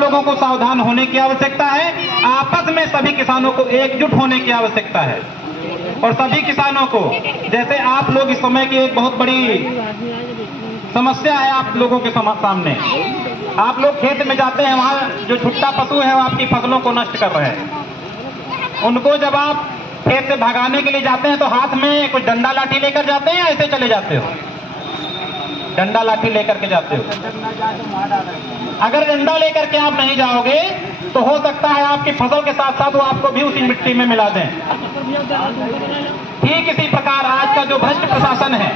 लोगों को सावधान होने की आवश्यकता है। आपस में सभी किसानों को एकजुट होने की आवश्यकता है और सभी किसानों को, जैसे आप लोग इस समय की एक बहुत बड़ी समस्या है आप लोगों के सामने, आप लोग खेत में जाते हैं, वहां जो छुट्टा पशु है वो आपकी फसलों को नष्ट कर रहे हैं। उनको जब आप खेत से भगाने के लिए जाते हैं तो हाथ में कुछ डंडा लाठी लेकर जाते हैं या ऐसे चले जाते हो? डंडा लाठी लेकर के जाते हो। अगर डंडा लेकर के आप नहीं जाओगे तो हो सकता है आपकी फसल के साथ साथ वो आपको भी उसी मिट्टी में मिला दें। ठीक इसी प्रकार आज का जो भ्रष्ट प्रशासन है,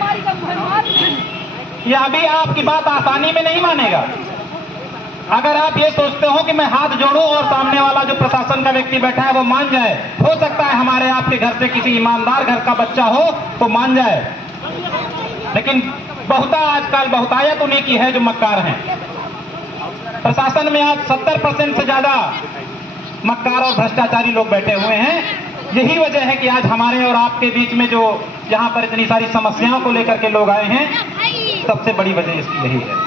यह भी आपकी बात आसानी में नहीं मानेगा। अगर आप ये सोचते हो कि मैं हाथ जोड़ूं और सामने वाला जो प्रशासन का व्यक्ति बैठा है वो मान जाए, हो सकता है हमारे आपके घर से किसी ईमानदार घर का बच्चा हो तो मान जाए, लेकिन आजकल बहुतायत उन्हीं की है जो मक्कार हैं। प्रशासन में आज 70% से ज्यादा मक्कार और भ्रष्टाचारी लोग बैठे हुए हैं। यही वजह है कि आज हमारे और आपके बीच में जो यहाँ पर इतनी सारी समस्याओं को लेकर के लोग आए हैं, सबसे बड़ी वजह इसकी यही है।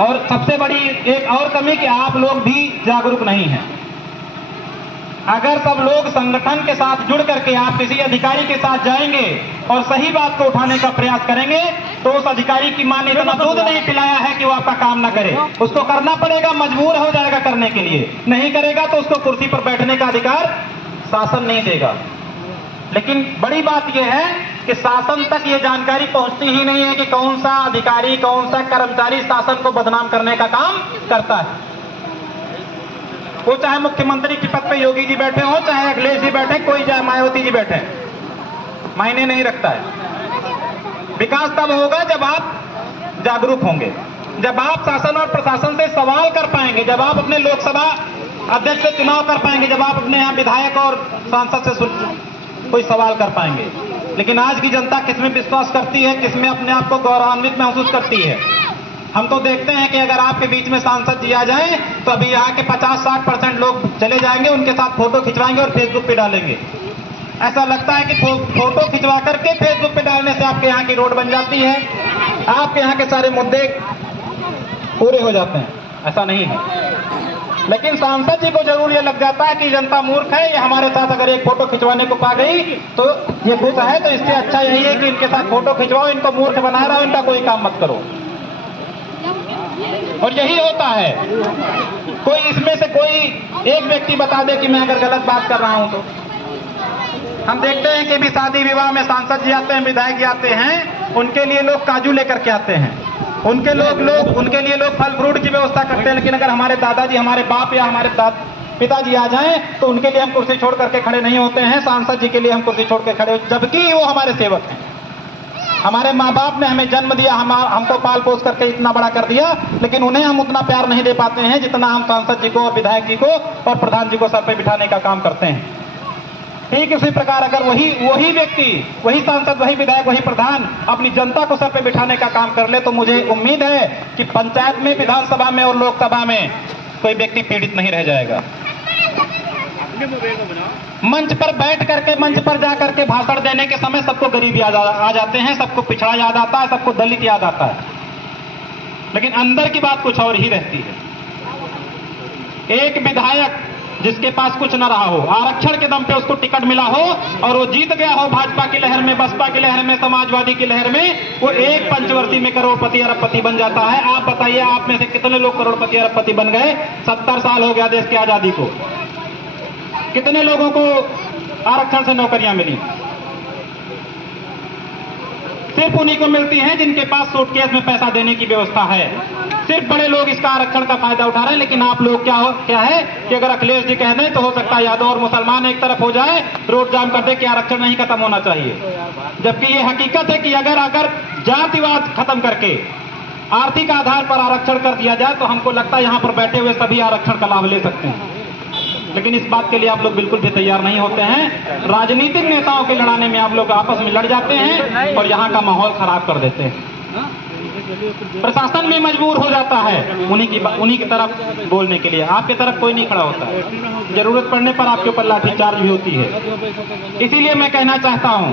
और सबसे बड़ी एक और कमी कि आप लोग भी जागरूक नहीं हैं। अगर सब लोग संगठन के साथ जुड़ करके आप किसी अधिकारी के साथ जाएंगे और सही बात को उठाने का प्रयास करेंगे तो उस अधिकारी की मां ने इतना दूध नहीं पिलाया है कि वो आपका काम ना करे। उसको करना पड़ेगा, मजबूर हो जाएगा करने के लिए, नहीं करेगा तो उसको कुर्सी पर बैठने का अधिकार शासन नहीं देगा। लेकिन बड़ी बात यह है कि शासन तक ये जानकारी पहुंचती ही नहीं है कि कौन सा अधिकारी, कौन सा कर्मचारी शासन को बदनाम करने का काम करता है। वो चाहे मुख्यमंत्री के पद पे योगी जी बैठे हो, चाहे अखिलेश जी बैठे, कोई चाहे मायावती जी बैठे, मायने नहीं रखता है। विकास तब होगा जब आप जागरूक होंगे, जब आप शासन और प्रशासन से सवाल कर पाएंगे, जब आप अपने लोकसभा अध्यक्ष से चुनाव कर पाएंगे, जब आप अपने यहाँ विधायक और सांसद से कोई सवाल कर पाएंगे। लेकिन आज की जनता किसमें विश्वास करती है, किसमें अपने आप को गौरवान्वित महसूस करती है? हम तो देखते हैं कि अगर आपके बीच में सांसद जी आ जाएं तो अभी यहाँ के 50-60% लोग चले जाएंगे, उनके साथ फोटो खिंचवाएंगे और फेसबुक पे डालेंगे। ऐसा लगता है कि फोटो खिंचवा करके फेसबुक पे डालने से आपके यहाँ की रोड बन जाती है, आपके यहाँ के सारे मुद्दे पूरे हो जाते हैं। ऐसा नहीं है। लेकिन सांसद जी को जरूर ये लग जाता है कि जनता मूर्ख है, ये हमारे साथ अगर एक फोटो खिंचवाने को पा गई तो ये खुश है, तो इससे अच्छा यही है कि इनके साथ फोटो खिंचवाओ, इनको मूर्ख बना रहा हो, इनका कोई काम मत करो। और यही होता है। कोई इसमें से कोई एक व्यक्ति बता दे कि मैं अगर गलत बात कर रहा हूं तो हम देखते हैं कि भी शादी विवाह में सांसद जी आते हैं, विधायक जी आते हैं, उनके लिए लोग काजू लेकर के आते हैं, उनके लिए लोग फल फ्रूट की व्यवस्था करते हैं। लेकिन अगर हमारे दादाजी, हमारे बाप या हमारे पिताजी आ जाएं तो उनके लिए हम कुर्सी छोड़ करके खड़े नहीं होते हैं। सांसद जी के लिए हम कुर्सी छोड़ के खड़े, जबकि वो हमारे सेवक हैं। हमारे माँ बाप ने हमें जन्म दिया, हमको पाल पोस करके इतना बड़ा कर दिया, लेकिन उन्हें हम उतना प्यार नहीं दे पाते हैं जितना हम सांसद जी को और विधायक जी को और प्रधान जी को सर पे बिठाने का काम करते हैं। ठीक इसी प्रकार अगर वही व्यक्ति, वही सांसद, वही विधायक, वही प्रधान अपनी जनता को सर पे बिठाने का काम कर ले तो मुझे उम्मीद है कि पंचायत में, विधानसभा में और लोकसभा में कोई व्यक्ति पीड़ित नहीं रह जाएगा। मंच पर बैठ करके, मंच पर जा करके भाषण देने के समय सबको गरीब याद आ जाते हैं, सबको पिछड़ा याद आता है, सबको दलित याद आता है, लेकिन अंदर की बात कुछ और ही रहती है। एक विधायक जिसके पास कुछ न रहा हो, आरक्षण के दम पे उसको टिकट मिला हो और वो जीत गया हो भाजपा की लहर में, बसपा की लहर में, समाजवादी की लहर में, वो एक पंचवर्षीय में करोड़पति अरबपति बन जाता है। आप बताइए, आप में से कितने लोग करोड़पति अरबपति बन गए? 70 साल हो गया देश की आजादी को। कितने लोगों को आरक्षण से नौकरियां मिली? सिर्फ उन्हीं को मिलती हैं जिनके पास सूटकेस में पैसा देने की व्यवस्था है। सिर्फ बड़े लोग इसका आरक्षण का फायदा उठा रहे हैं। लेकिन आप लोग क्या है कि अगर अखिलेश जी कह दें तो हो सकता है यादव और मुसलमान एक तरफ हो जाए, रोड जाम कर दे कि आरक्षण नहीं खत्म होना चाहिए। जबकि ये हकीकत है कि अगर जातिवाद खत्म करके आर्थिक आधार पर आरक्षण कर दिया जाए तो हमको लगता है यहाँ पर बैठे हुए सभी आरक्षण का लाभ ले सकते हैं। लेकिन इस बात के लिए आप लोग बिल्कुल भी तैयार नहीं होते हैं। राजनीतिक नेताओं के लड़ाने में आप लोग आपस में लड़ जाते हैं और यहाँ का माहौल खराब कर देते हैं। प्रशासन भी मजबूर हो जाता है उन्हीं की तरफ बोलने के लिए। आपकी तरफ कोई नहीं खड़ा होता है। जरूरत पड़ने पर आपके ऊपर लाठीचार्ज भी होती है। इसीलिए मैं कहना चाहता हूँ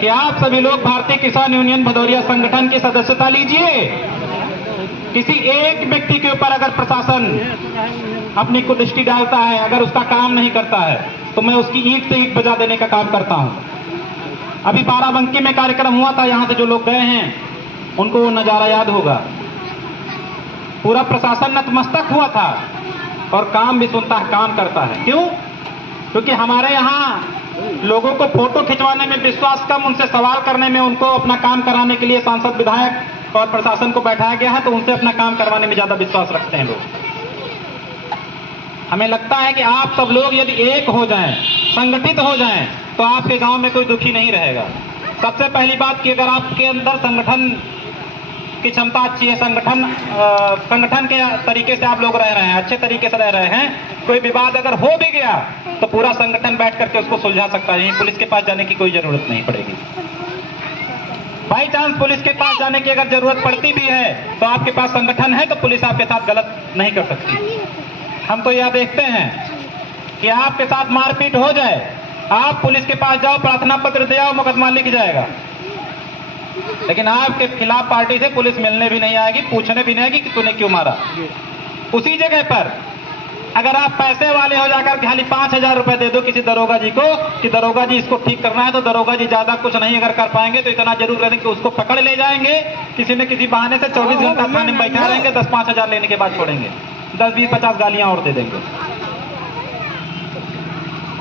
कि आप सभी लोग भारतीय किसान यूनियन भदौरिया संगठन की सदस्यता लीजिए किसी एक व्यक्ति के ऊपर अगर प्रशासन अपनी कुदृष्टि डालता है, अगर उसका काम नहीं करता है, तो मैं उसकी ईंट से ईंट बजा देने का काम करता हूं। अभी बाराबंकी में कार्यक्रम हुआ था, यहां से जो लोग गए हैं उनको वो नजारा याद होगा। पूरा प्रशासन नतमस्तक हुआ था और काम भी सुनता है, काम करता है। क्यों? क्योंकि हमारे यहाँ लोगों को फोटो खिंचवाने में विश्वास कम, उनसे सवाल करने में, उनको अपना काम कराने के लिए सांसद विधायक और प्रशासन को बैठाया गया है, तो उनसे अपना काम करवाने में ज्यादा विश्वास रखते हैं लोग। हमें लगता है कि आप सब लोग यदि एक हो जाएं, संगठित हो जाएं, तो आपके गांव में कोई दुखी नहीं रहेगा। सबसे पहली बात कि अगर आपके अंदर संगठन की क्षमता अच्छी है, संगठन के तरीके से आप लोग रह रहे हैं, अच्छे तरीके से रह रहे हैं, कोई विवाद अगर हो भी गया तो पूरा संगठन बैठ करके उसको सुलझा सकता है। पुलिस के पास जाने की कोई जरूरत नहीं पड़ेगी। बाई चांस पुलिस के पास जाने की अगर जरूरत पड़ती भी है तो आपके पास संगठन है, तो पुलिस आपके साथ गलत नहीं कर सकती। हम तो यह देखते हैं कि आपके साथ मारपीट हो जाए, आप पुलिस के पास जाओ, प्रार्थना पत्र दे आओ, मुकदमा लिख जाएगा, लेकिन आपके खिलाफ पार्टी से पुलिस मिलने भी नहीं आएगी, पूछने भी नहीं आएगी कि तूने क्यों मारा। उसी जगह पर अगर आप पैसे वाले हो जाकर खाली 5,000 रुपए दे दो किसी दरोगा जी को कि दरोगा जी इसको ठीक करना है, तो दरोगा जी ज्यादा कुछ नहीं अगर कर पाएंगे तो इतना जरूर करेंगे कि उसको पकड़ ले जाएंगे, किसी न किसी बहाने से 24 घंटा थाने में बैठा रहेंगे, 10-5 हजार लेने के बाद छोड़ेंगे, 10, 20, 50 गालियां और दे देंगे।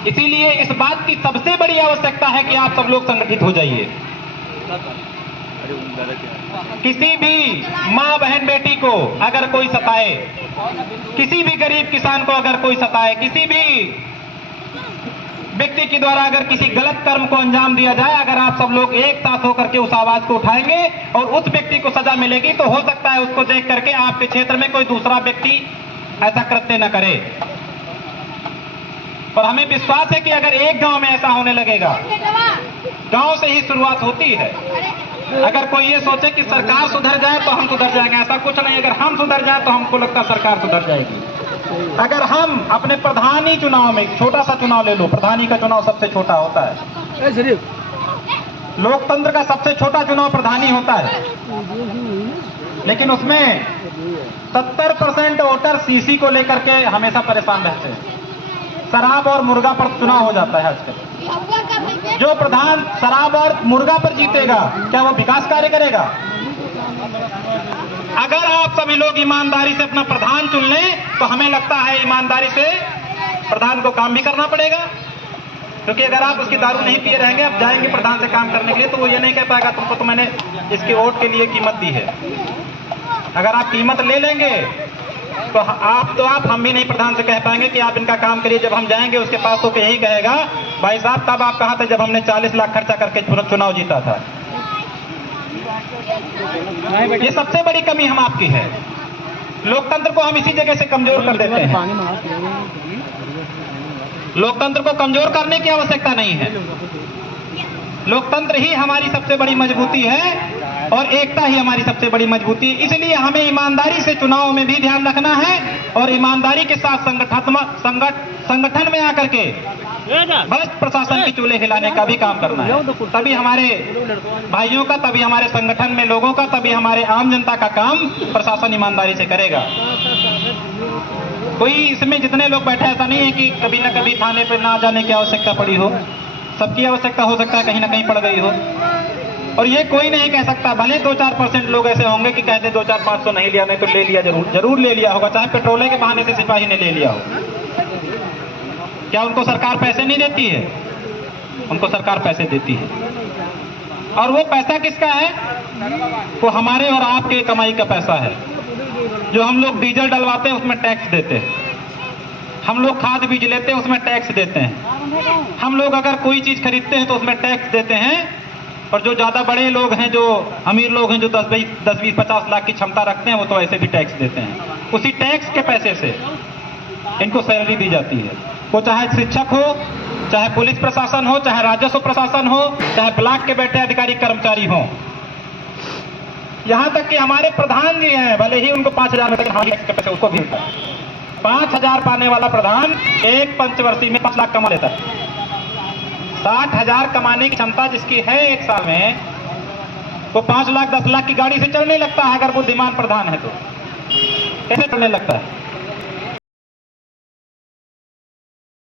इसीलिए इस बात की सबसे बड़ी आवश्यकता है कि आप सब लोग संगठित हो जाइए। किसी भी माँ बहन बेटी को अगर कोई सताए, किसी भी गरीब किसान को अगर कोई सताए, किसी भी व्यक्ति के द्वारा अगर किसी गलत कर्म को अंजाम दिया जाए, अगर आप सब लोग एक साथ होकर के उस आवाज को उठाएंगे और उस व्यक्ति को सजा मिलेगी, तो हो सकता है उसको देख करके आपके क्षेत्र में कोई दूसरा व्यक्ति ऐसा कृत्य न करे। और हमें विश्वास है कि अगर एक गांव में ऐसा होने लगेगा, गांव से ही शुरुआत होती है। अगर कोई ये सोचे कि सरकार सुधर जाए तो हम सुधर जाएंगे, ऐसा कुछ नहीं। अगर हम सुधर जाए तो हमको लगता है सरकार सुधर जाएगी। अगर हम अपने प्रधानी चुनाव में, छोटा सा चुनाव ले लो, प्रधानी का चुनाव सबसे छोटा होता है, लोकतंत्र का सबसे छोटा चुनाव प्रधानी होता है, लेकिन उसमें 70% वोटर सीसी को लेकर के हमेशा परेशान रहते हैं। शराब और मुर्गा पर चुनाव हो जाता है आजकल। जो प्रधान शराब और मुर्गा पर जीतेगा, क्या वो विकास कार्य करेगा? अगर आप सभी लोग ईमानदारी से अपना प्रधान चुन लें, तो हमें लगता है ईमानदारी से प्रधान को काम भी करना पड़ेगा। क्योंकि अगर आप उसकी दारू नहीं पिए रहेंगे, आप जाएंगे प्रधान से काम करने के लिए, तो वो ये नहीं कह पाएगा तुमको तो मैंने इसके वोट के लिए कीमत दी है। अगर आप कीमत ले लेंगे तो आप हम भी नहीं प्रधान से कह पाएंगे कि आप इनका काम करिए। जब हम जाएंगे उसके पास तो यही कहेगा, भाई साहब तब आप कहाँ थे जब हमने 40 लाख खर्चा करके चुनाव जीता था। ये सबसे बड़ी कमी हम आपकी है। लोकतंत्र को हम इसी जगह से कमजोर कर देते हैं। लोकतंत्र को कमजोर करने की आवश्यकता नहीं है। लोकतंत्र ही हमारी सबसे बड़ी मजबूती है और एकता ही हमारी सबसे बड़ी मजबूती है। इसलिए हमें ईमानदारी से चुनाव में भी ध्यान रखना है और ईमानदारी के साथ संगठन में आकर के भ्रष्ट प्रशासन के चूल्हे हिलाने का भी काम करना है। तभी हमारे भाइयों का, तभी हमारे संगठन में लोगों का, तभी हमारे आम जनता का काम प्रशासन ईमानदारी से करेगा। कोई इसमें जितने लोग बैठे, ऐसा नहीं है कि कभी न कभी थाने पर ना जाने की आवश्यकता पड़ी हो। सबकी आवश्यकता हो सकता है कहीं ना कहीं पड़ गई हो, और ये कोई नहीं कह सकता। भले 2-4% लोग ऐसे होंगे कि कहते 2-4-500 नहीं लिया, नहीं तो ले लिया, जरूर ले लिया होगा, चाहे पेट्रोले के बहाने से सिपाही ने ले लिया हो। क्या उनको सरकार पैसे नहीं देती है? उनको सरकार पैसे देती है। और वो पैसा किसका है? वो हमारे और आपके कमाई का पैसा है। जो हम लोग डीजल डलवाते हैं उसमें टैक्स देते हैं, हम लोग खाद बीज लेते हैं उसमें टैक्स देते हैं, हम लोग अगर कोई चीज खरीदते हैं तो उसमें टैक्स देते हैं। और जो ज्यादा बड़े लोग हैं, जो अमीर लोग हैं, जो 10-20-50 लाख की क्षमता रखते हैं, वो तो ऐसे भी टैक्स देते हैं। उसी टैक्स के पैसे से इनको सैलरी दी जाती है। वो चाहे शिक्षक हो, चाहे पुलिस प्रशासन हो, चाहे राजस्व प्रशासन हो, चाहे ब्लॉक के बैठे अधिकारी कर्मचारी हो, यहां तक कि हमारे प्रधान जी हैं, भले ही उनको 5,000 टैक्स के पैसे उसको भी मिलता है। 5,000 पाने वाला प्रधान एक पंचवर्षीय में 5 लाख कमा लेता है। 60,000 कमाने की क्षमता जिसकी है एक साल में, वो 5 लाख 10 लाख की गाड़ी से चलने लगता है अगर बुद्धिमान प्रधान है तो। कैसे करने लगता है?